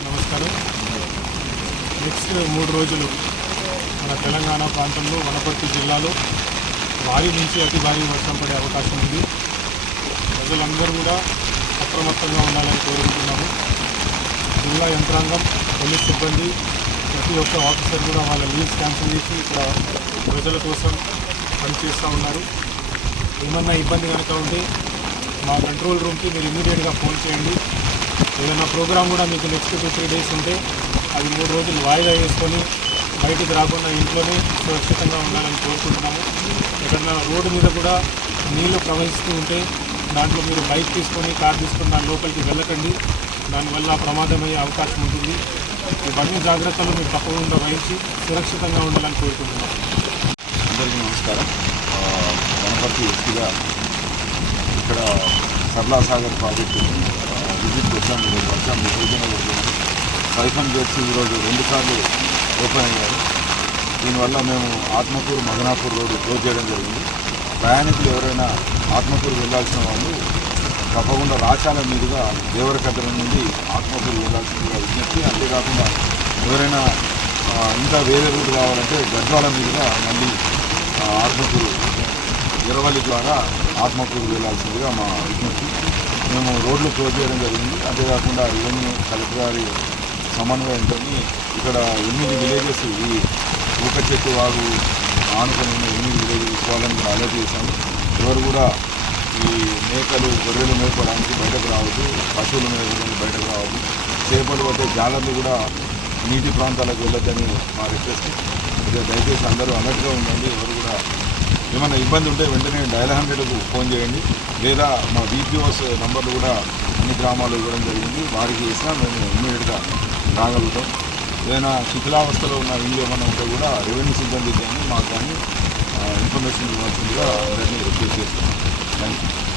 నమస్కారం నెక్స్ట్ మూడు రోజులు మన తెలంగాణ ప్రాంతంలో వనపర్తి జిల్లాలో భారీ నుంచి అతి భారీ వర్షం పడే అవకాశం ఉంది. ప్రజలందరూ కూడా అప్రమత్తంగా ఉండాలని కోరుకుంటున్నాము జిల్లా యంత్రాంగం పోలీస్ సిబ్బంది ప్రతి ఒక్క ఆఫీసర్ కూడా వాళ్ళ లీవ్స్ క్యాన్సిల్ చేసి ఇక్కడ ప్రజల కోసం పనిచేస్తూ ఉన్నారు. ఏమన్నా ఇబ్బంది కనుక ఉంటే మా కంట్రోల్ రూమ్కి మీరు ఇమీడియట్గా ఫోన్ చేయండి. ఏదైనా ప్రోగ్రామ్ కూడా మీకు నెక్స్ట్ టూ త్రీ డేస్ ఉంటే అది మూడు రోజులు వాయిదా వేసుకొని బయటికి రాకుండా ఇంట్లోనే సురక్షితంగా ఉండాలని కోరుకుంటున్నాము. ఎక్కడన్నా రోడ్డు మీద కూడా నీళ్ళు ప్రవహిస్తూ ఉంటే దాంట్లో మీరు బైక్ తీసుకొని కార్ తీసుకొని దాని లోపలికి వెళ్ళకండి. దానివల్ల ప్రమాదమయ్యే అవకాశం ఉంటుంది. ఇవన్నీ జాగ్రత్తలు మీరు తప్పకుండా వహించి సురక్షితంగా ఉండాలని కోరుకుంటున్నాము. అందరికీ నమస్కారం. వనపర్తి ఎస్పీగా ఇక్కడ సర్లా సాగర్ ప్రాజెక్టు విజిట్ వచ్చాము ఈరోజు వర్షం విపరీతంగా పడుతుంది. సైఫన్ గేట్స్ ఈరోజు రెండుసార్లు ఓపెన్ అయ్యారు. దీనివల్ల మేము ఆత్మకూరు మదనాపూర్ రోడ్డు క్లోజ్ చేయడం జరిగింది. ప్రయాణికులు ఎవరైనా ఆత్మకూరు వెళ్ళాల్సిన వాళ్ళు తప్పకుండా రాచాల మీదుగా దేవరకద్ర నుండి ఆత్మకూరు వెళ్ళాల్సిందిగా విజ్ఞప్తి. అంతేకాకుండా ఎవరైనా ఇంకా వేరే రూట్ కావాలంటే గద్వాల మీదుగా మళ్ళీ ఆత్మకూరు ఇరవల్లి ద్వారా ఆత్మకూరు వెళ్ళాల్సిందిగా మా విజ్ఞప్తి. మేము రోడ్లు క్లోజ్ చేయడం జరిగింది. అంతేకాకుండా రెవెన్యూ కలెక్టర్ గారి సమన్వయంతో ఇక్కడ ఎనిమిది విలేజెస్ ఈ ఊక చెట్టు వారు ఆనుకొని ఎనిమిది విలేజెస్ వాళ్ళని అలర్ట్ చేశాము. ఎవరు కూడా ఈ మేకలు గొర్రెలు మేపడానికి బయటకు రావద్దు పశువులు మేపడానికి బయటకు రావద్దు. చేపలు పట్టే జాలర్లు కూడా నీటి ప్రాంతాలకు వెళ్ళొద్దని మా రిక్వెస్ట్ అయితే దయచేసి అందరూ అలర్ట్గా ఉండండి. ఎవరు కూడా ఏమైనా ఇబ్బంది ఉంటే వెంటనే డయల్ హండ్రెడ్కు ఫోన్ చేయండి. లేదా మా బీపీఓస్ నంబర్లు కూడా అన్ని గ్రామాలు ఇవ్వడం జరిగింది. వారికి ఇచ్చినా మేము ఇమ్మీడియట్గా రాగలుగుతాం. ఏదైనా శిథిలావస్థలో ఉన్న ఇల్లు ఏమైనా ఉంటే కూడా రెవెన్యూ సిబ్బంది కానీ మాకు కానీ ఇన్ఫర్మేషన్ ఇవ్వాల్సిందిగా అందరినీ రిక్వెస్ట్ చేస్తున్నాం. Thank you